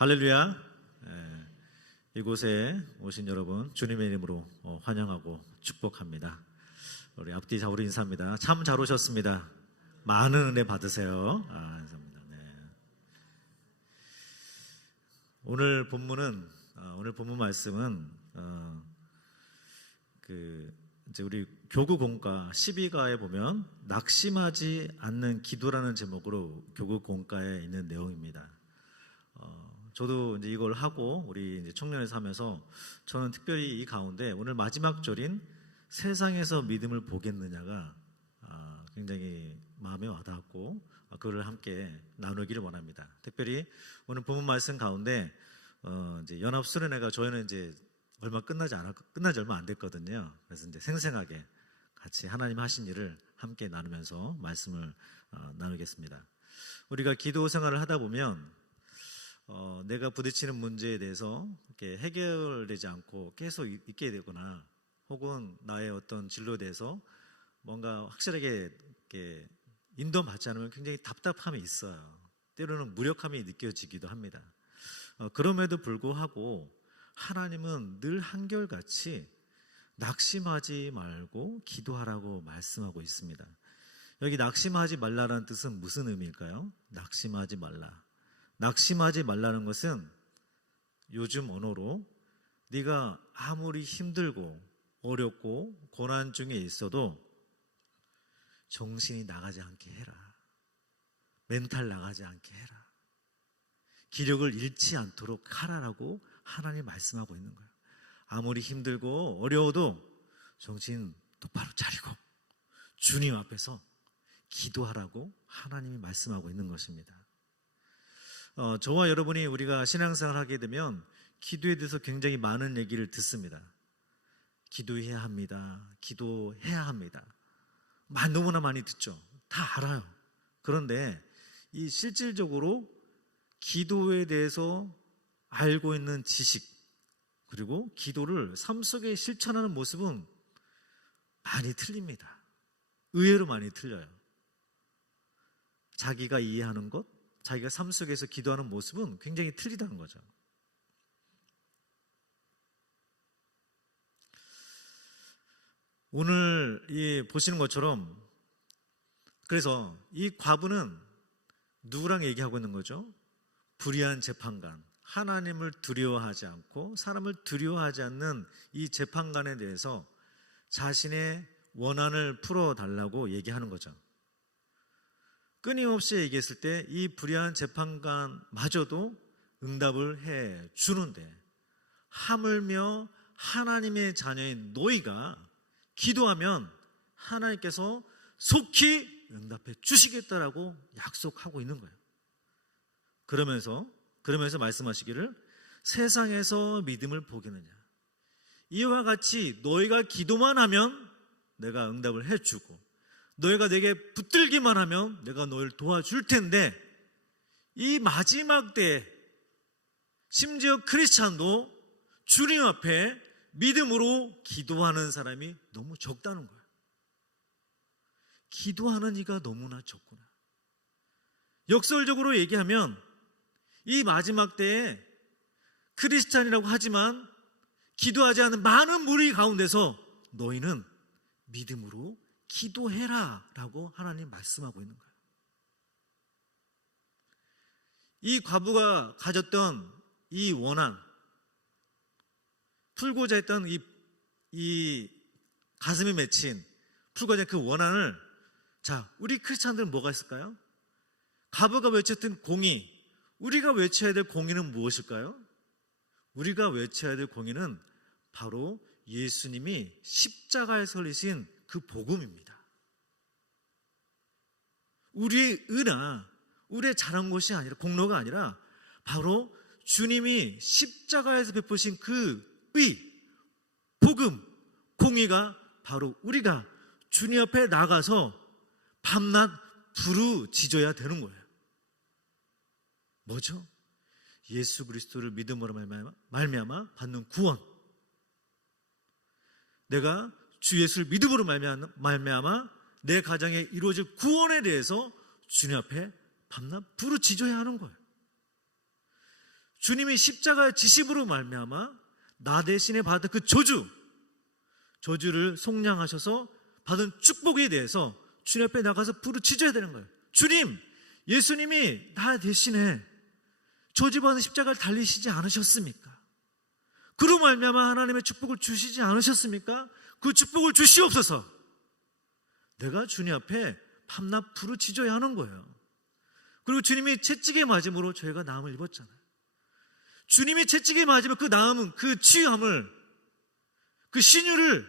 할렐루야. 이곳에 오신 여러분 주님의 이름으로 환영하고 축복합니다. 우리 앞뒤 좌우로 인사합니다. 참 잘 오셨습니다. 많은 은혜 받으세요. 감사합니다. 네. 오늘 본문 말씀은 이제 우리 교구 공과 12가에 보면 낙심하지 않는 기도라는 제목으로 교구 공과에 있는 내용입니다. 저도 이제 이걸 하고 우리 이제 청년에서 하면서 저는 특별히 이 가운데 오늘 마지막 절인 세상에서 믿음을 보겠느냐가 굉장히 마음에 와닿았고 그걸 함께 나누기를 원합니다. 특별히 오늘 본문 말씀 가운데 이제 연합 수련회가 저희는 이제 끝나지 얼마 안 됐거든요. 그래서 이제 생생하게 같이 하나님 하신 일을 함께 나누면서 말씀을 나누겠습니다. 우리가 기도 생활을 하다 보면 내가 부딪히는 문제에 대해서 이렇게 해결되지 않고 계속 있게 되거나 혹은 나의 어떤 진로에 대해서 뭔가 확실하게 이렇게 인도받지 않으면 굉장히 답답함이 있어요. 때로는 무력함이 느껴지기도 합니다. 그럼에도 불구하고 하나님은 늘 한결같이 낙심하지 말고 기도하라고 말씀하고 있습니다. 여기 낙심하지 말라라는 뜻은 무슨 의미일까요? 낙심하지 말라. 낙심하지 말라는 것은 요즘 언어로 네가 아무리 힘들고 어렵고 고난 중에 있어도 정신이 나가지 않게 해라. 멘탈 나가지 않게 해라. 기력을 잃지 않도록 하라라고 하나님 말씀하고 있는 거예요. 아무리 힘들고 어려워도 정신 똑바로 차리고 주님 앞에서 기도하라고 하나님이 말씀하고 있는 것입니다. 저와 여러분이 우리가 신앙생활을 하게 되면 기도에 대해서 굉장히 많은 얘기를 듣습니다. 기도해야 합니다. 기도해야 합니다. 너무나 많이 듣죠. 다 알아요. 그런데 이 실질적으로 기도에 대해서 알고 있는 지식 그리고 기도를 삶 속에 실천하는 모습은 많이 틀립니다. 의외로 많이 틀려요. 자기가 이해하는 것, 자기가 삶 속에서 기도하는 모습은 굉장히 틀리다는 거죠. 오늘 보시는 것처럼 그래서 이 과부는 누구랑 얘기하고 있는 거죠? 불의한 재판관, 하나님을 두려워하지 않고 사람을 두려워하지 않는 이 재판관에 대해서 자신의 원한을 풀어달라고 얘기하는 거죠. 끊임없이 얘기했을 때 이 불의한 재판관마저도 응답을 해 주는데 하물며 하나님의 자녀인 너희가 기도하면 하나님께서 속히 응답해 주시겠다라고 약속하고 있는 거예요. 그러면서 말씀하시기를 세상에서 믿음을 보겠느냐. 이와 같이 너희가 기도만 하면 내가 응답을 해주고 너희가 내게 붙들기만 하면 내가 너희를 도와줄 텐데 이 마지막 때에 심지어 크리스찬도 주님 앞에 믿음으로 기도하는 사람이 너무 적다는 거예요. 기도하는 이가 너무나 적구나. 역설적으로 얘기하면 이 마지막 때에 크리스찬이라고 하지만 기도하지 않은 많은 무리 가운데서 너희는 믿음으로 기도해라 라고 하나님 말씀하고 있는 거예요. 이 과부가 가졌던 이 원한, 풀고자 했던 이 가슴에 맺힌 풀고자 그 원한을 우리 크리스찬들은 뭐가 있을까요? 과부가 외쳤던 공의, 우리가 외쳐야 될 공의는 무엇일까요? 우리가 외쳐야 될 공의는 바로 예수님이 십자가에 설리신 그 복음입니다. 우리의 의나 우리의 잘한 것이 아니라 공로가 아니라 바로 주님이 십자가에서 베푸신 그 의, 복음, 공의가 바로 우리가 주님 앞에 나가서 밤낮 부르짖어야 되는 거예요. 뭐죠? 예수 그리스도를 믿음으로 말미암아 받는 구원. 내가 주 예수를 믿음으로 말미암아 내 가정에 이루어질 구원에 대해서 주님 앞에 밤낮 부르짖어야 하는 거예요. 주님이 십자가의 지심으로 말미암아 나 대신에 받은 그 저주를 속량하셔서 받은 축복에 대해서 주님 앞에 나가서 부르짖어야 되는 거예요. 주님, 예수님이 나 대신에 저주받은 십자가를 달리시지 않으셨습니까? 그로 말미암아 하나님의 축복을 주시지 않으셨습니까? 그 축복을 주시옵소서. 내가 주님 앞에 밤낮 부르짖어야 하는 거예요. 그리고 주님이 채찍에 맞음으로 저희가 나음을 입었잖아요. 주님이 채찍에 맞으면 그 나음은, 그 치유함을, 그 신유를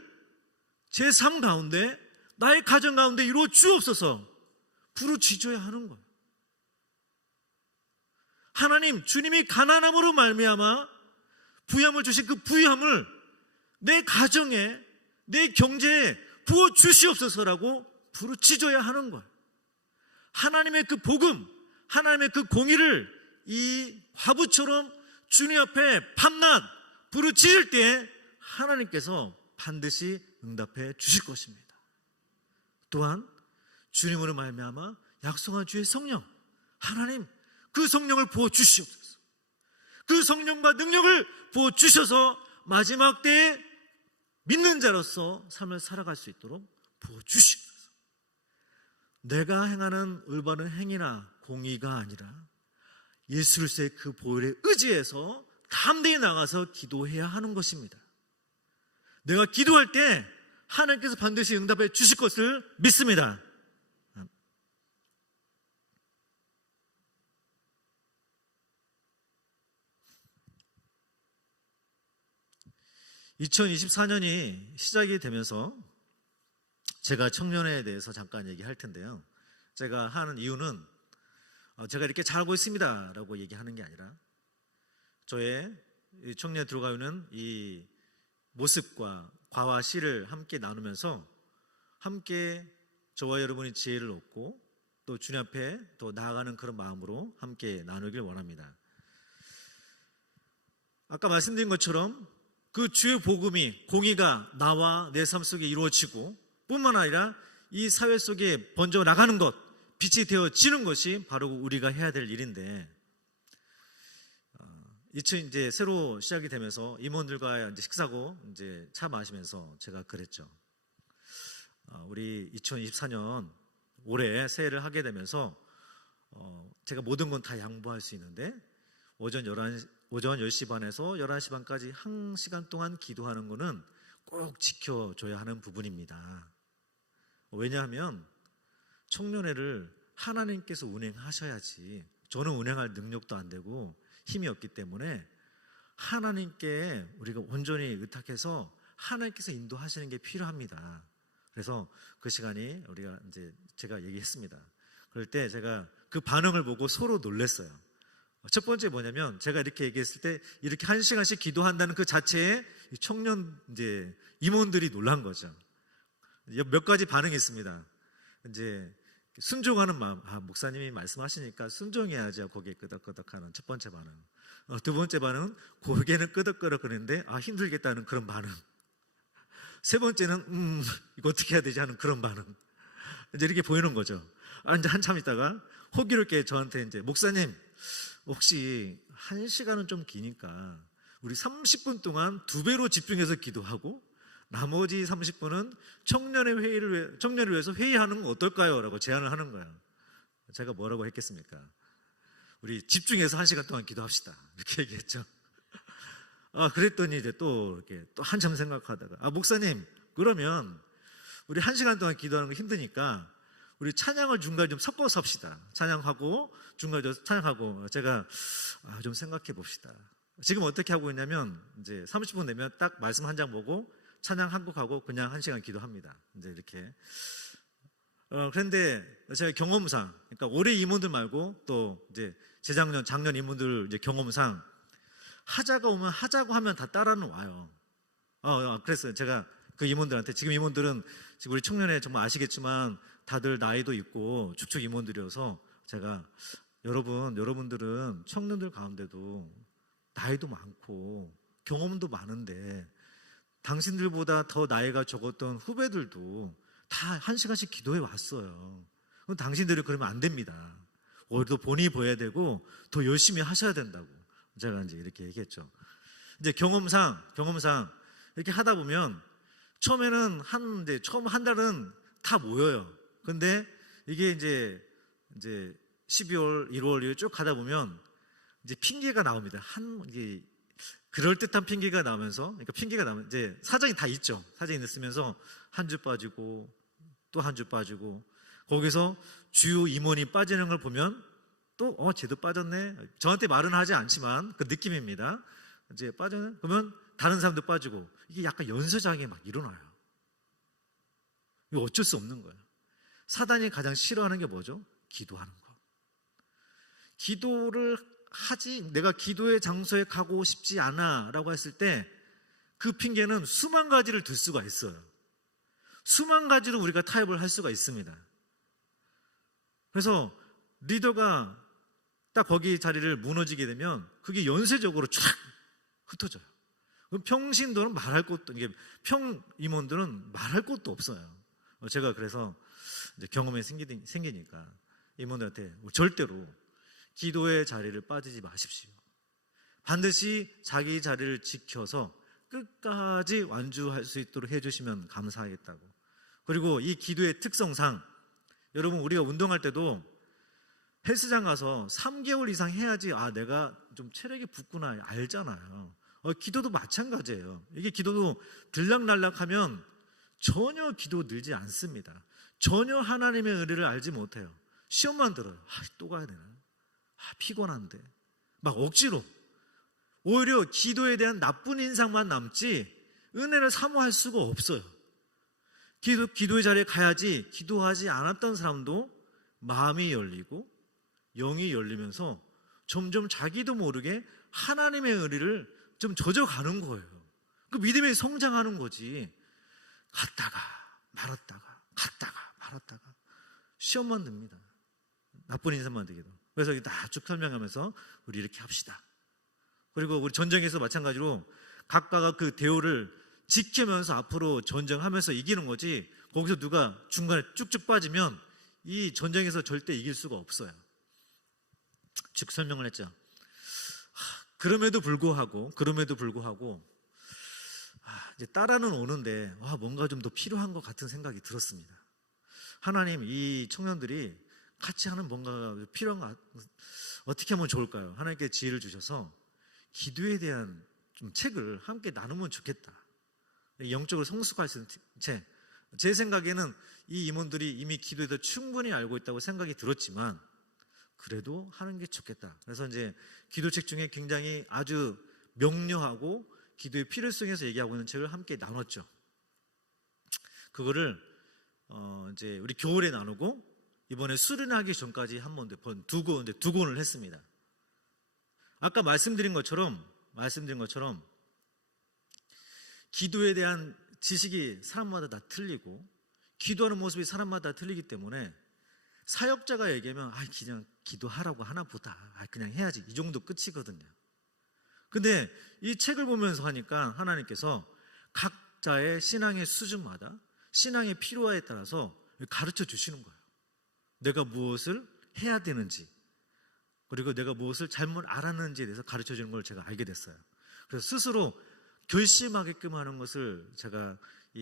제 삶 가운데, 나의 가정 가운데 이루어 주옵소서 부르짖어야 하는 거예요. 하나님, 주님이 가난함으로 말미암아 부유함을 주신 그 부유함을 내 가정에, 내 경제에 부어 주시옵소서라고 부르짖어야 하는 거예요. 하나님의 그 복음, 하나님의 그 공의를 이 화부처럼 주님 앞에 밤낮 부르짖을 때 하나님께서 반드시 응답해 주실 것입니다. 또한 주님으로 말미암아 약속한 주의 성령, 하나님 그 성령을 부어 주시옵소서. 그 성령과 능력을 부어 주셔서 마지막 때에 믿는 자로서 삶을 살아갈 수 있도록 부어 주시옵소서. 내가 행하는 올바른 행위나 공의가 아니라 예수 그리스도의 그 보혈에 의지해서 담대히 나가서 기도해야 하는 것입니다. 내가 기도할 때 하나님께서 반드시 응답해 주실 것을 믿습니다. 2024년이 시작이 되면서 제가 청년회에 대해서 잠깐 얘기할 텐데요. 제가 하는 이유는 제가 이렇게 잘하고 있습니다 라고 얘기하는 게 아니라 저의 청년에 들어가 있는 이 모습과 과와 시를 함께 나누면서 함께 저와 여러분이 지혜를 얻고 또 주님 앞에 더 나아가는 그런 마음으로 함께 나누길 원합니다. 아까 말씀드린 것처럼 그 주의 복음이, 공의가 나와 내 삶 속에 이루어지고 뿐만 아니라 이 사회 속에 번져 나가는 것, 빛이 되어지는 것이 바로 우리가 해야 될 일인데, 이제 새로 시작이 되면서 임원들과 이제 식사고 이제 차 마시면서 제가 그랬죠. 우리 2024년 올해 새해를 하게 되면서 제가 모든 건 다 양보할 수 있는데 오전 10시 반에서 11시 반까지 1시간 동안 기도하는 거는 꼭 지켜줘야 하는 부분입니다. 왜냐하면 청년회를 하나님께서 운행하셔야지 저는 운행할 능력도 안 되고 힘이 없기 때문에 하나님께 우리가 온전히 의탁해서 하나님께서 인도하시는 게 필요합니다. 그래서 그 시간이 우리가 이제 제가 얘기했습니다. 그럴 때 제가 그 반응을 보고 서로 놀랐어요. 첫 번째 뭐냐면 제가 이렇게 얘기했을 때 이렇게 1시간씩 기도한다는 그 자체에 청년 이제 임원들이 놀란 거죠. 몇 가지 반응이 있습니다. 이제 순종하는 마음, 목사님이 말씀하시니까 순종해야지 고개 끄덕끄덕하는 첫 번째 반응. 두 번째 반응은 고개는 끄덕끄덕 거리는데 힘들겠다는 그런 반응. 세 번째는 이거 어떻게 해야 되지 하는 그런 반응. 이제 이렇게 보이는 거죠. 이제 한참 있다가 호기롭게 저한테 이제 목사님 혹시 1시간은 좀 기니까 우리 30분 동안 2배로 집중해서 기도하고 나머지 30분은 청년을 위해서 회의하는 건 어떨까요? 라고 제안을 하는 거예요. 제가 뭐라고 했겠습니까? 우리 집중해서 1시간 동안 기도합시다. 이렇게 얘기했죠. 그랬더니 이제 또 한참 생각하다가 목사님 그러면 우리 1시간 동안 기도하는 거 힘드니까 우리 찬양을 중간에 좀 섞어서 합시다. 찬양하고 중간에 찬양하고 제가 좀 생각해 봅시다. 지금 어떻게 하고 있냐면 이제 30분 되면 딱 말씀 한 장 보고 찬양 한 곡 하고 그냥 1시간 기도합니다. 이제 이렇게. 그런데 제가 경험상, 그러니까 올해 임원들 말고 또 이제 작년 임원들 이제 경험상 하자가 오면 하자고 하면 다 따라는 와요. 그랬어요. 제가 그 임원들한테 지금 임원들은 지금 우리 청년회 정말 아시겠지만 다들 나이도 있고 축축 임원들이어서 제가 여러분들은 청년들 가운데도 나이도 많고 경험도 많은데 당신들보다 더 나이가 적었던 후배들도 다 1시간씩 기도해 왔어요. 그럼 당신들이 그러면 안 됩니다. 오히려 더 본인이 보여야 되고 더 열심히 하셔야 된다고. 제가 이제 이렇게 얘기했죠. 이제 경험상 이렇게 하다 보면 처음에는 처음 한 달은 다 모여요. 근데 이게 이제 12월, 1월 쭉 가다 보면 이제 핑계가 나옵니다. 이게 그럴듯한 핑계가 나오면서, 그러니까 핑계가 나오면 이제 사정이 다 있죠. 사정이 있으면서 한 주 빠지고 또 한 주 빠지고, 거기서 주요 임원이 빠지는 걸 보면 또 쟤도 빠졌네. 저한테 말은 하지 않지만 그 느낌입니다. 이제 빠졌네. 그러면 다른 사람도 빠지고, 이게 약간 연쇄장애 막 일어나요. 이거 어쩔 수 없는 거예요. 사단이 가장 싫어하는 게 뭐죠? 기도하는 거. 기도를 하지, 내가 기도의 장소에 가고 싶지 않아 라고 했을 때 그 핑계는 수만 가지를 들 수가 있어요. 수만 가지로 우리가 타협을 할 수가 있습니다. 그래서 리더가 딱 거기 자리를 무너지게 되면 그게 연쇄적으로 쫙 흩어져요. 평신도는 말할 것도, 이게 평 임원들은 말할 것도 없어요. 제가 그래서 이제 경험이 생기니까 임원들한테 절대로 기도의 자리를 빠지지 마십시오. 반드시 자기 자리를 지켜서 끝까지 완주할 수 있도록 해주시면 감사하겠다고. 그리고 이 기도의 특성상, 여러분 우리가 운동할 때도 헬스장 가서 3개월 이상 해야지 내가 좀 체력이 붙구나 알잖아요. 기도도 마찬가지예요. 이게 기도도 들락날락하면 전혀 기도 늘지 않습니다. 전혀 하나님의 의리를 알지 못해요. 시험만 들어요. 또 가야 되나? 피곤한데. 막 억지로. 오히려 기도에 대한 나쁜 인상만 남지 은혜를 사모할 수가 없어요. 기도의 자리에 가야지 기도하지 않았던 사람도 마음이 열리고 영이 열리면서 점점 자기도 모르게 하나님의 의리를 좀 젖어가는 거예요. 그 믿음이 성장하는 거지. 갔다가 말았다가 시험만 듭니다. 나쁜 인상만 들기도. 그래서 다 쭉 설명하면서 우리 이렇게 합시다. 그리고 우리 전쟁에서 마찬가지로 각각가 그 대우를 지키면서 앞으로 전쟁하면서 이기는 거지, 거기서 누가 중간에 쭉쭉 빠지면 이 전쟁에서 절대 이길 수가 없어요. 쭉 설명을 했죠. 그럼에도 불구하고 이제 따라는 오는데 뭔가 좀 더 필요한 것 같은 생각이 들었습니다. 하나님, 이 청년들이 같이 하는 뭔가가 필요한 것 어떻게 하면 좋을까요? 하나님께 지혜를 주셔서 기도에 대한 좀 책을 함께 나누면 좋겠다. 영적으로 성숙할 수 있는 책. 제 생각에는 이 임원들이 이미 기도에 대해 충분히 알고 있다고 생각이 들었지만 그래도 하는 게 좋겠다. 그래서 이제 기도책 중에 굉장히 아주 명료하고 기도의 필요성에서 얘기하고 있는 책을 함께 나눴죠. 그거를 이제 우리 겨울에 나누고 이번에 수련하기 전까지 한 번 두 권을 했습니다. 아까 말씀드린 것처럼 기도에 대한 지식이 사람마다 다 틀리고 기도하는 모습이 사람마다 틀리기 때문에 사역자가 얘기하면 그냥 기도하라고 하나 보다, 그냥 해야지, 이 정도 끝이거든요. 근데 이 책을 보면서 하니까 하나님께서 각자의 신앙의 수준마다 신앙의 필요에 따라서 가르쳐 주시는 거예요. 내가 무엇을 해야 되는지, 그리고 내가 무엇을 잘못 알았는지에 대해서 가르쳐 주는 걸 제가 알게 됐어요. 그래서 스스로 결심하게끔 하는 것을 제가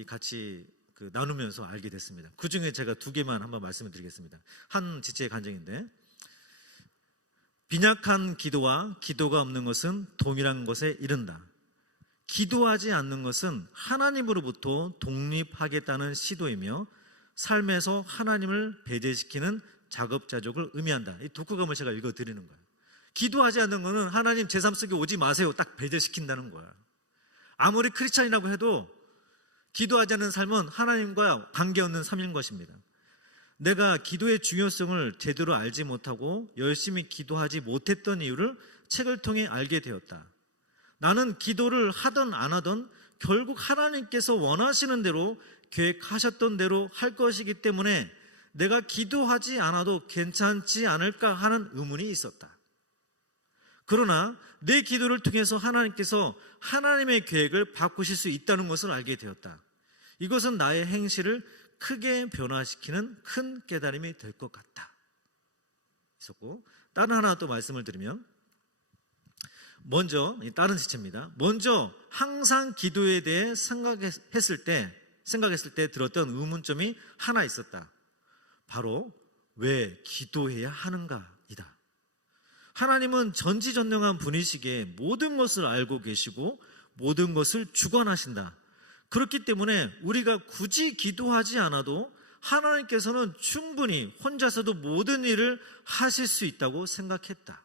같이 나누면서 알게 됐습니다. 그 중에 제가 2개만 한번 말씀을 드리겠습니다. 한 지체의 간증인데, 빈약한 기도와 기도가 없는 것은 동일한 것에 이른다. 기도하지 않는 것은 하나님으로부터 독립하겠다는 시도이며 삶에서 하나님을 배제시키는 작업자족을 의미한다. 이 독후감을 제가 읽어드리는 거예요. 기도하지 않는 것은 하나님 제 삶 속에 오지 마세요, 딱 배제시킨다는 거야. 아무리 크리스찬이라고 해도 기도하지 않는 삶은 하나님과 관계없는 삶인 것입니다. 내가 기도의 중요성을 제대로 알지 못하고 열심히 기도하지 못했던 이유를 책을 통해 알게 되었다. 나는 기도를 하든 안 하든 결국 하나님께서 원하시는 대로 계획하셨던 대로 할 것이기 때문에 내가 기도하지 않아도 괜찮지 않을까 하는 의문이 있었다. 그러나 내 기도를 통해서 하나님께서 하나님의 계획을 바꾸실 수 있다는 것을 알게 되었다. 이것은 나의 행실을 크게 변화시키는 큰 깨달음이 될 것 같다. 있었고, 다른 하나 또 말씀을 드리면, 먼저 다른 지체입니다. 먼저 항상 기도에 대해 생각했을 때 들었던 의문점이 하나 있었다. 바로 왜 기도해야 하는가이다. 하나님은 전지전능한 분이시기에 모든 것을 알고 계시고 모든 것을 주관하신다. 그렇기 때문에 우리가 굳이 기도하지 않아도 하나님께서는 충분히 혼자서도 모든 일을 하실 수 있다고 생각했다.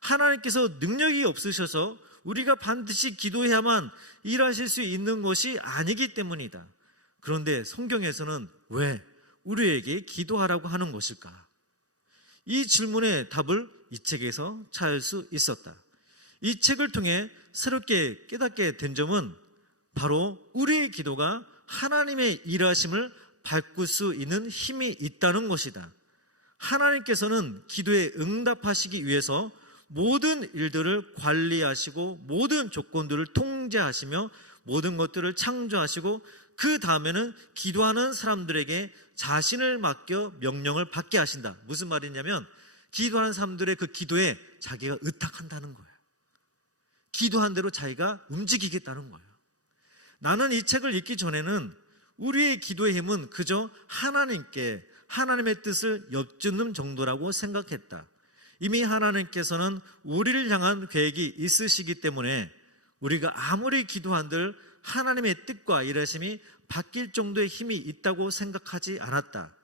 하나님께서 능력이 없으셔서 우리가 반드시 기도해야만 일하실 수 있는 것이 아니기 때문이다. 그런데 성경에서는 왜 우리에게 기도하라고 하는 것일까? 이 질문의 답을 이 책에서 찾을 수 있었다. 이 책을 통해 새롭게 깨닫게 된 점은 바로 우리의 기도가 하나님의 일하심을 바꿀 수 있는 힘이 있다는 것이다. 하나님께서는 기도에 응답하시기 위해서 모든 일들을 관리하시고 모든 조건들을 통제하시며 모든 것들을 창조하시고 그 다음에는 기도하는 사람들에게 자신을 맡겨 명령을 받게 하신다. 무슨 말이냐면 기도하는 사람들의 그 기도에 자기가 의탁한다는 거예요. 기도한 대로 자기가 움직이겠다는 거예요. 나는 이 책을 읽기 전에는 우리의 기도의 힘은 그저 하나님께 하나님의 뜻을 엿주는 정도라고 생각했다. 이미 하나님께서는 우리를 향한 계획이 있으시기 때문에 우리가 아무리 기도한들 하나님의 뜻과 일하심이 바뀔 정도의 힘이 있다고 생각하지 않았다.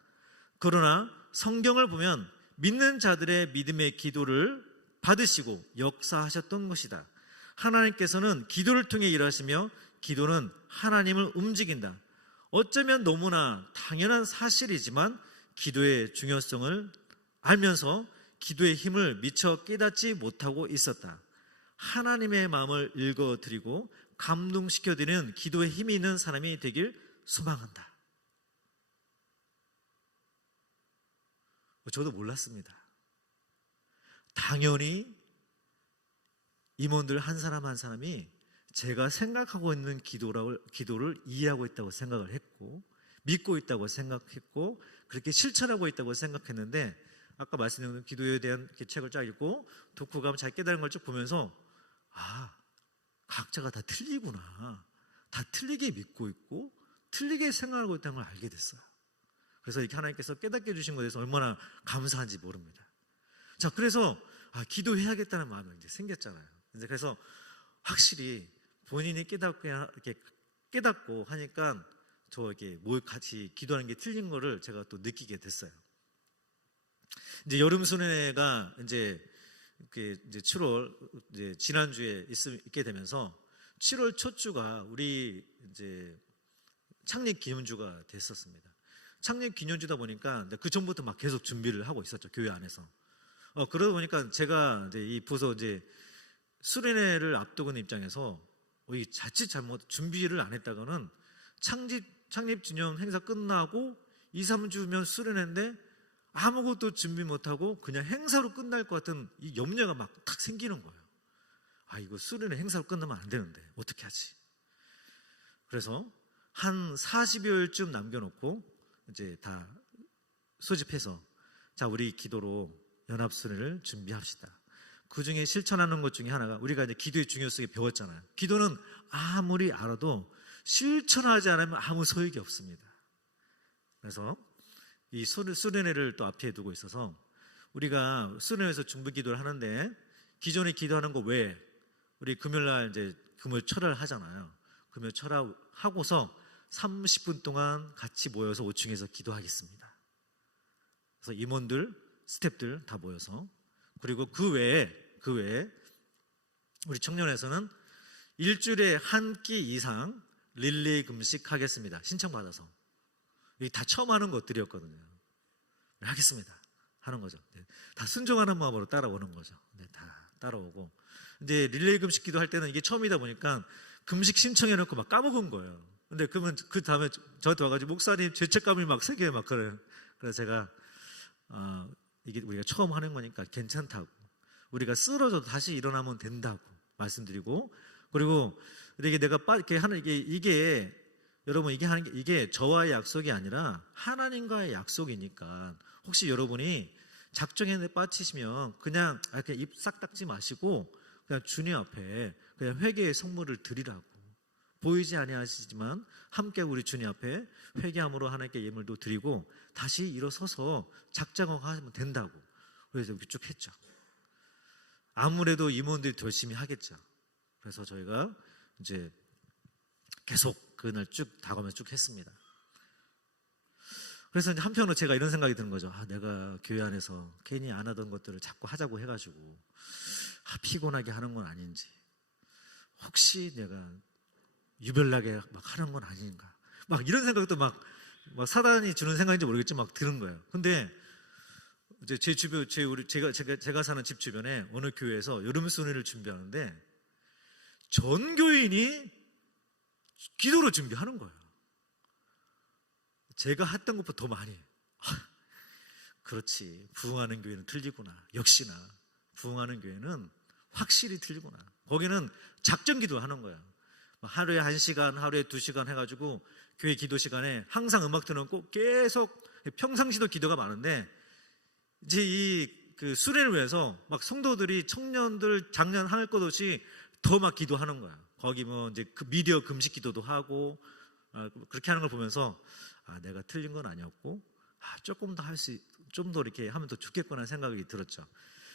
그러나 성경을 보면 믿는 자들의 믿음의 기도를 받으시고 역사하셨던 것이다. 하나님께서는 기도를 통해 일하시며 기도는 하나님을 움직인다. 어쩌면 너무나 당연한 사실이지만 기도의 중요성을 알면서 기도의 힘을 미처 깨닫지 못하고 있었다. 하나님의 마음을 읽어드리고 감동시켜드리는 기도의 힘이 있는 사람이 되길 소망한다. 저도 몰랐습니다. 당연히 임원들 한 사람 한 사람이 제가 생각하고 있는 기도를 이해하고 있다고 생각을 했고 믿고 있다고 생각했고 그렇게 실천하고 있다고 생각했는데 아까 말씀드린 기도에 대한 책을 쫙 읽고 독후감 잘 깨달은 걸 쭉 보면서 각자가 다 틀리구나. 다 틀리게 믿고 있고 틀리게 생각하고 있다는 걸 알게 됐어요. 그래서 이렇게 하나님께서 깨닫게 해주신 것에 대해서 얼마나 감사한지 모릅니다. 자, 그래서 기도해야겠다는 마음이 이제 생겼잖아요. 그래서 확실히 본인이 깨닫고 하니까 이렇게 같이 기도하는 게 틀린 거를 제가 또 느끼게 됐어요. 이제 여름 수련회가 이제 7월 지난주에 있게 되면서 7월 첫 주가 우리 이제 창립 기념주가 됐었습니다. 창립 기념주다 보니까 그 전부터 막 계속 준비를 하고 있었죠, 교회 안에서. 그러다 보니까 제가 이제 이 부서 수련회를 앞두고 있는 입장에서 이 자칫 잘못 준비를 안 했다가는 창립 기념 행사 끝나고 2, 3주면 수련회인데 아무것도 준비 못하고 그냥 행사로 끝날 것 같은 이 염려가 막 탁 생기는 거예요. 이거 수련회 행사로 끝나면 안 되는데 어떻게 하지? 그래서 한 40여일쯤 남겨놓고 이제 다 소집해서 자, 우리 기도로 연합수련회를 준비합시다. 그 중에 실천하는 것 중에 하나가 우리가 이제 기도의 중요성을 배웠잖아요. 기도는 아무리 알아도 실천하지 않으면 아무 소용이 없습니다. 그래서 이 수련회를 또 앞에 두고 있어서 우리가 수련회에서 중보 기도를 하는데 기존에 기도하는 거 외에 우리 금요일날 이제 금요일 철학 하잖아요. 금요일 철학 하고서 30분 동안 같이 모여서 5층에서 기도하겠습니다. 그래서 임원들, 스태프들 다 모여서 그리고 그 외에 우리 청년에서는 일주일에 한 끼 이상 릴레이 금식 하겠습니다. 신청받아서. 이게 다 처음 하는 것들이었거든요. 하겠습니다. 하는 거죠. 다 순종하는 마음으로 따라오는 거죠. 다 따라오고. 이제 릴레이 금식 기도 할 때는 이게 처음이다 보니까 금식 신청해놓고 막 까먹은 거예요. 근데 그러면 그 다음에 저한테 와가지고 목사님 죄책감이 막 세게 막 그래요. 그래서 제가 이게 우리가 처음 하는 거니까 괜찮다고. 우리가 쓰러져도 다시 일어나면 된다고 말씀드리고 그리고 이게 내가 이렇게 하는 이게 여러분 이게 저와의 약속이 아니라 하나님과의 약속이니까 혹시 여러분이 작정에 빠지시면 그냥 입 싹 닦지 마시고 그냥 주님 앞에 그냥 회개의 성물을 드리라고. 보이지 아니하시지만 함께 우리 주님 앞에 회개함으로 하나님께 예물도 드리고 다시 일어서서 작정하면 된다고. 그래서 쭉 했죠. 아무래도 임원들이 더 열심히 하겠죠. 그래서 저희가 이제 계속 그날 쭉 다가오면서 쭉 했습니다. 그래서 이제 한편으로 제가 이런 생각이 드는 거죠. 내가 교회 안에서 괜히 안 하던 것들을 자꾸 하자고 해가지고 피곤하게 하는 건 아닌지, 혹시 내가 유별나게 막 하는 건 아닌가, 막 이런 생각도 막 사단이 주는 생각인지 모르겠지만 막 드는 거예요. 근데 이제 제 주변, 제가 사는 집 주변에 어느 교회에서 여름 수련회를 준비하는데 전 교인이 기도로 준비하는 거예요. 제가 했던 것보다 더 많이. 그렇지, 부흥하는 교회는 틀리구나. 역시나 부흥하는 교회는 확실히 틀리구나. 거기는 작전 기도 하는 거예요. 하루에 1시간, 하루에 2시간 해가지고 교회 기도 시간에 항상 음악 틀어놓고 계속 평상시도 기도가 많은데, 이제 그 수련을 위해서 막 성도들이 청년들 작년 할 것 없이 더 막 기도하는 거야. 거기 뭐 이제 그 미디어 금식 기도도 하고 그렇게 하는 걸 보면서 내가 틀린 건 아니었고 조금 더 좀 더 이렇게 하면 더 좋겠구나 생각이 들었죠.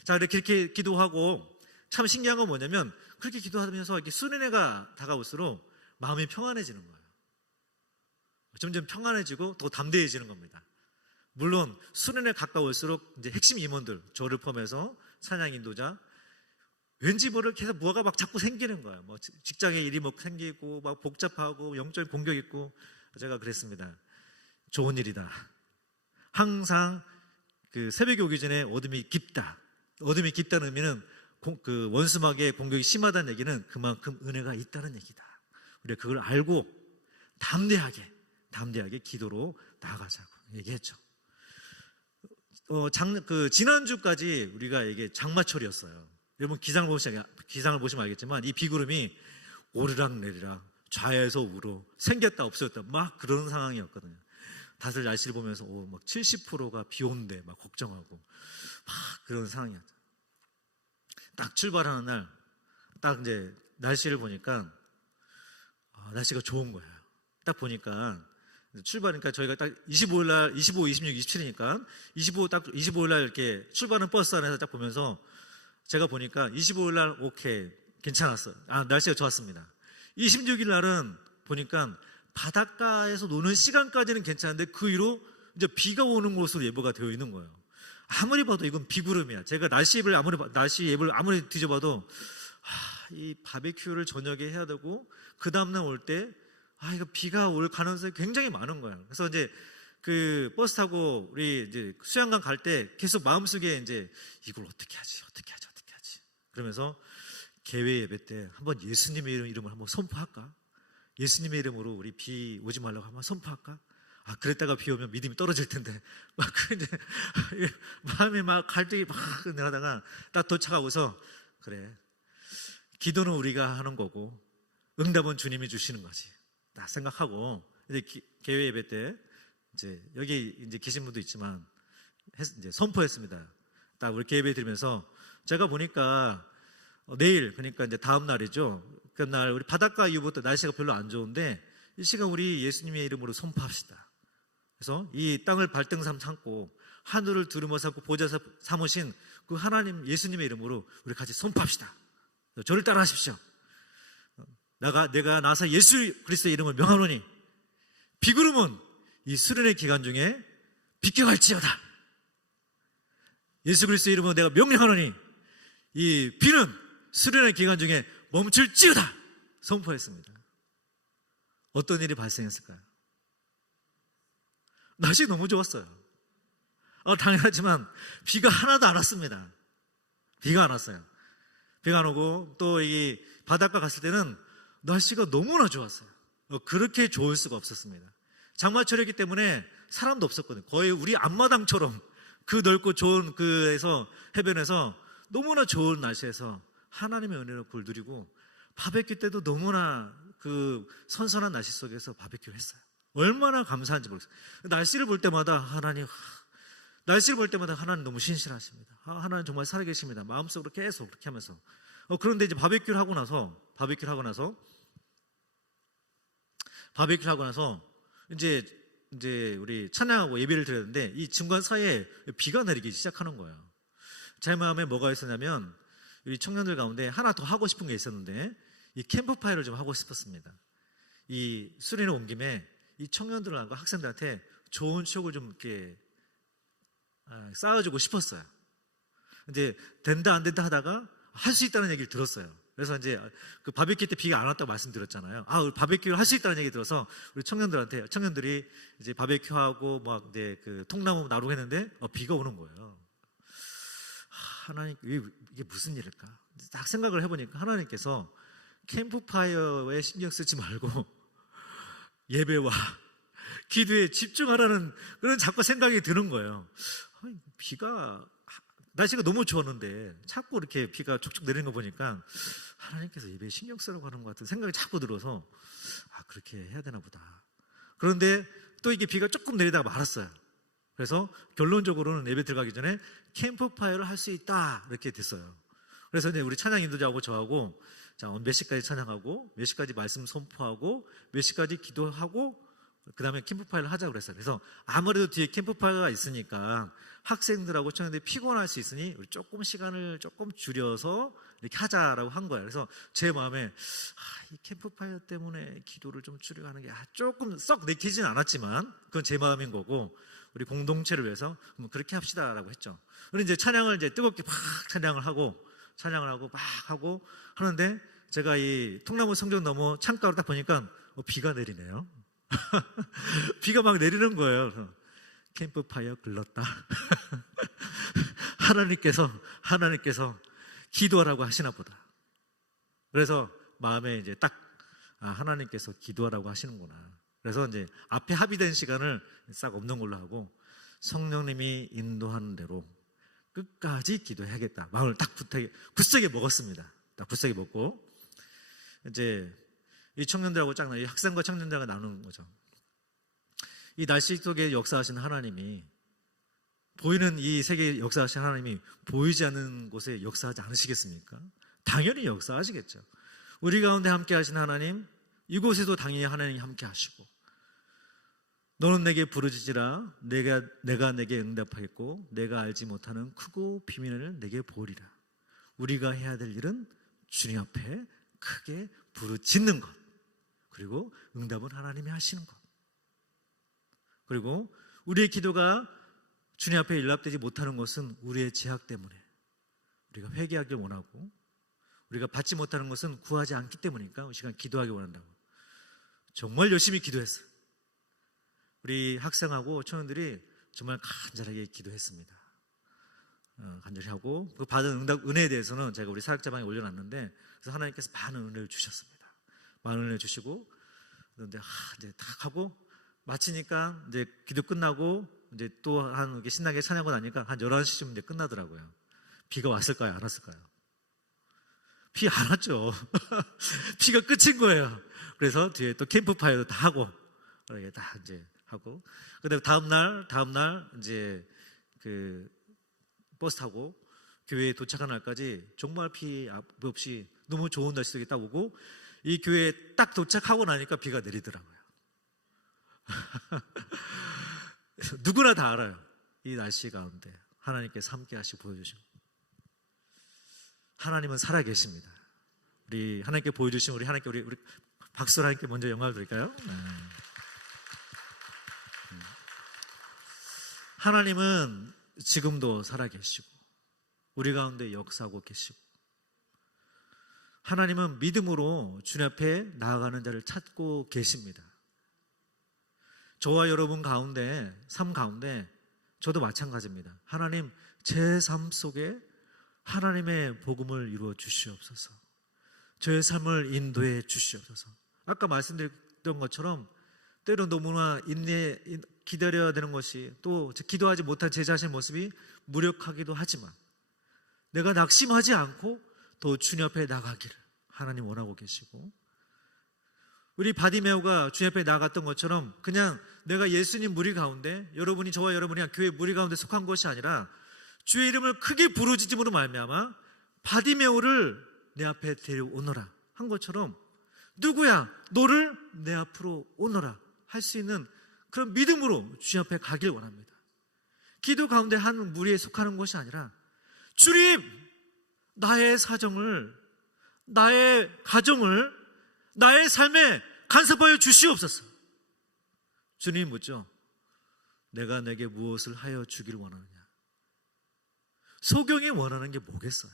자, 이렇게 기도하고 참 신기한 건 뭐냐면 그렇게 기도하면서 이렇게 수련회가 다가올수록 마음이 평안해지는 거예요. 점점 평안해지고 더 담대해지는 겁니다. 물론 수련회 가까울수록 이제 핵심 임원들, 저를 포함해서 찬양 인도자, 왠지 모를 계속 뭐가 막 자꾸 생기는 거예요. 뭐 직장에 일이 막 생기고 막 복잡하고 영적인 공격 있고. 제가 그랬습니다. 좋은 일이다. 항상 그 새벽에 오기 전에 어둠이 깊다. 어둠이 깊다는 의미는 그 원수마귀의 공격이 심하다는 얘기는 그만큼 은혜가 있다는 얘기다. 우리가 그걸 알고 담대하게 기도로 나아가자고 얘기했죠. 지난주까지 우리가 이게 장마철이었어요. 여러분 기상을 보시면 알겠지만 이 비구름이 오르락내리락 좌에서 우로 생겼다 없어졌다 막 그런 상황이었거든요. 다들 날씨를 보면서 막 70%가 비 온대 막 걱정하고 막 그런 상황이었죠. 딱 출발하는 날 딱 이제 날씨를 보니까 날씨가 좋은 거예요. 딱 보니까 출발이니까 저희가 딱 25일 날 25, 26, 27이니까 25일 날 이렇게 출발하는 버스 안에서 딱 보면서 제가 보니까 25일 날 오케이 괜찮았어요. 날씨가 좋았습니다. 26일 날은 보니까 바닷가에서 노는 시간까지는 괜찮은데 그 위로 이제 비가 오는 것으로 예보가 되어 있는 거예요. 아무리 봐도 이건 비구름이야. 제가 날씨 앱을 아무리 뒤져봐도 이 바베큐를 저녁에 해야 되고 그 다음날 올 때 이거 비가 올 가능성이 굉장히 많은 거예요. 그래서 이제 그 버스 타고 우리 이제 수양강 갈 때 계속 마음속에 이제 이걸 어떻게 하지 그러면서 개회 예배 때 한번 예수님의 이름을 한번 선포할까? 예수님의 이름으로 우리 비 오지 말라고 한번 선포할까? 그랬다가 비 오면 믿음이 떨어질 텐데 막 이제 마음이 막 갈등이 막 내다가 딱 도착하고서 그래, 기도는 우리가 하는 거고 응답은 주님이 주시는 거지 딱 생각하고 이제 개회 예배 때 이제 여기 이제 계신 분도 있지만 이제 선포했습니다. 딱 우리 개회 드리면서 제가 보니까 내일, 그러니까 이제 다음 날이죠. 그날 우리 바닷가 이후부터 날씨가 별로 안 좋은데 이 시간 우리 예수님의 이름으로 선포합시다. 그래서 이 땅을 발등삼 삼고 하늘을 두루마 삼고 보좌 삼으신 그 하나님 예수님의 이름으로 우리 같이 선포합시다. 저를 따라하십시오. 내가 나서 예수 그리스도의 이름을 명하노니 비구름은 이 수련의 기간 중에 비껴갈지어다. 예수 그리스도의 이름으로 내가 명령하노니 이 비는 수련의 기간 중에 멈출지어다 선포했습니다. 어떤 일이 발생했을까요? 날씨 너무 좋았어요. 당연하지만 비가 하나도 안 왔습니다. 비가 안 왔어요. 비가 안 오고 또 이 바닷가 갔을 때는 날씨가 너무나 좋았어요. 그렇게 좋을 수가 없었습니다. 장마철이기 때문에 사람도 없었거든요. 거의 우리 앞마당처럼 그 넓고 좋은 그에서 해변에서 너무나 좋은 날씨에서 하나님의 은혜로 굴 누리고 바베큐 때도 너무나 그 선선한 날씨 속에서 바베큐를 했어요. 얼마나 감사한지 모르겠어요. 날씨를 볼 때마다 하나님 너무 신실하십니다. 하나님 정말 살아계십니다. 마음속으로 계속 그렇게 하면서 그런데 이제 바베큐를 하고 나서 이제 우리 찬양하고 예배를 드렸는데 이 중간 사이에 비가 내리기 시작하는 거예요. 제 마음에 뭐가 있었냐면 우리 청년들 가운데 하나 더 하고 싶은 게 있었는데 이 캠프파이어를 좀 하고 싶었습니다. 이 수련회 온 김에 이 청년들과 학생들한테 좋은 추억을 좀 이렇게 쌓아주고 싶었어요. 이제 된다 안 된다 하다가 할 수 있다는 얘기를 들었어요. 그래서 이제 그 바베큐 때 비가 안 왔다고 말씀드렸잖아요. 우리 바베큐를 할 수 있다는 얘기 들어서 우리 청년들이 이제 바베큐하고 막 이제 그 통나무 나르고 했는데 비가 오는 거예요. 하나님, 이게 무슨 일일까? 딱 생각을 해보니까 하나님께서 캠프파이어에 신경 쓰지 말고 예배와 기도에 집중하라는 그런 자꾸 생각이 드는 거예요. 날씨가 너무 좋았는데 자꾸 이렇게 비가 촉촉 내리는 거 보니까 하나님께서 예배에 신경 쓰라고 하는 것 같은 생각이 자꾸 들어서 그렇게 해야 되나 보다. 그런데 또 이게 비가 조금 내리다가 말았어요. 그래서 결론적으로는 예배 들어가기 전에 캠프파이어를 할 수 있다 이렇게 됐어요. 그래서 이제 우리 찬양 인도자하고 저하고 몇 시까지 찬양하고 몇 시까지 말씀 선포하고 몇 시까지 기도하고 그 다음에 캠프파이어를 하자고 그랬어요. 그래서 아무래도 뒤에 캠프파이어가 있으니까 학생들하고 청년들이 피곤할 수 있으니 우리 조금 시간을 조금 줄여서 이렇게 하자라고 한 거예요. 그래서 제 마음에 이 캠프파이어 때문에 기도를 좀 줄여가는 게 조금 썩 내키진 않았지만 그건 제 마음인 거고 우리 공동체를 위해서 그렇게 합시다라고 했죠. 그리고 이제 찬양을 이제 뜨겁게 막 찬양을 하고 막 하고 하는데 제가 이 통나무 성전 너머 창가로 딱 보니까 비가 내리네요. 비가 막 내리는 거예요. 캠프파이어 글렀다. 하나님께서 기도하라고 하시나 보다. 그래서 마음에 이제 딱 하나님께서 기도하라고 하시는구나. 그래서 이제 앞에 합의된 시간을 싹 없는 걸로 하고 성령님이 인도하는 대로 끝까지 기도해야겠다. 마음을 딱 굳세게 먹었습니다. 딱 굳세게 먹고 이제 이 청년들하고 이 학생과 청년들과 나누는 거죠. 이 날씨 속에 역사하시는 하나님이 보이는 이 세계에 역사하시는 하나님이 보이지 않는 곳에 역사하지 않으시겠습니까? 당연히 역사하시겠죠. 우리 가운데 함께 하시는 하나님, 이곳에도 당연히 하나님이 함께 하시고 너는 내게 부르짖으라 내가 내게 응답하겠고 내가 알지 못하는 크고 비밀을 내게 보리라. 우리가 해야 될 일은 주님 앞에 크게 부르짖는 것, 그리고 응답은 하나님이 하시는 것, 그리고 우리의 기도가 주님 앞에 일납되지 못하는 것은 우리의 제약 때문에 우리가 회개하길 원하고 우리가 받지 못하는 것은 구하지 않기 때문이니까 이 시간 기도하기 원한다고 정말 열심히 기도했어요. 우리 학생하고 청년들이 정말 간절하게 기도했습니다. 간절히 하고 그 받은 은혜에 대해서는 제가 우리 사역자방에 올려놨는데 그래서 하나님께서 많은 은혜를 주셨습니다. 많은 은혜를 주시고 그런데 이제 딱 하고 마치니까 이제 기도 끝나고 이제 또 한 신나게 찬양하고 나니까 한 11시쯤 이제 끝나더라고요. 비가 왔을까요? 안 왔을까요? 비 안 왔죠. 비가 끝인 거예요. 그래서 뒤에 또 캠프파이어도 다 하고 이렇게 다 이제 하고 그다음에 다음날 이제 그 버스 타고 교회에 도착한 날까지 정말 비 없이 너무 좋은 날씨 속에 딱 오고 이 교회에 딱 도착하고 나니까 비가 내리더라고요. 누구나 다 알아요. 이 날씨 가운데 하나님께서 함께 하시고 보여주시고 하나님은 살아계십니다. 우리 하나님께 보여주신 우리 하나님께 우리 박수로 하나님께 먼저 영광을 드릴까요? 하나님은 지금도 살아계시고 우리 가운데 역사하고 계시고 하나님은 믿음으로 주님 앞에 나아가는 자를 찾고 계십니다. 저와 여러분 가운데 삶 가운데 저도 마찬가지입니다. 하나님 제 삶 속에 하나님의 복음을 이루어 주시옵소서. 저의 삶을 인도해 주시옵소서. 아까 말씀드렸던 것처럼 때로 너무나 기다려야 되는 것이 또 기도하지 못한 제 자신의 모습이 무력하기도 하지만 내가 낙심하지 않고 더 주님 앞에 나가기를 하나님 원하고 계시고 우리 바디메오가 주님 앞에 나갔던 것처럼 그냥 내가 예수님 무리 가운데 여러분이 저와 여러분이 교회 무리 가운데 속한 것이 아니라 주의 이름을 크게 부르짖음으로 말미암아 바디메오를 내 앞에 데려오너라 한 것처럼 누구야 너를 내 앞으로 오너라 할 수 있는 그런 믿음으로 주님 앞에 가길 원합니다. 기도 가운데 한 무리에 속하는 것이 아니라 주님 나의 사정을, 나의 가정을, 나의 삶에 간섭하여 주시옵소서. 주님이 묻죠. 내가 내게 무엇을 하여 주기를 원하느냐. 소경이 원하는 게 뭐겠어요?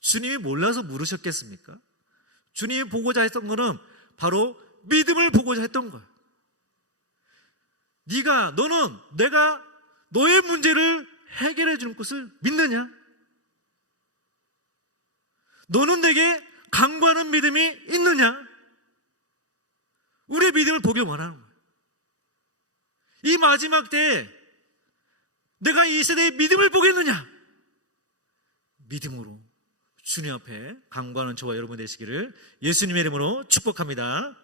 주님이 몰라서 물으셨겠습니까? 주님이 보고자 했던 거는 바로 믿음을 보고자 했던 거예요. 너는 내가 너의 문제를 해결해 주는 것을 믿느냐? 너는 내게 간구하는 믿음이 있느냐? 우리의 믿음을 보길 원하는 거예요. 이 마지막 때에 내가 이 세대의 믿음을 보겠느냐? 믿음으로 주님 앞에 간구하는 저와 여러분 되시기를 예수님의 이름으로 축복합니다.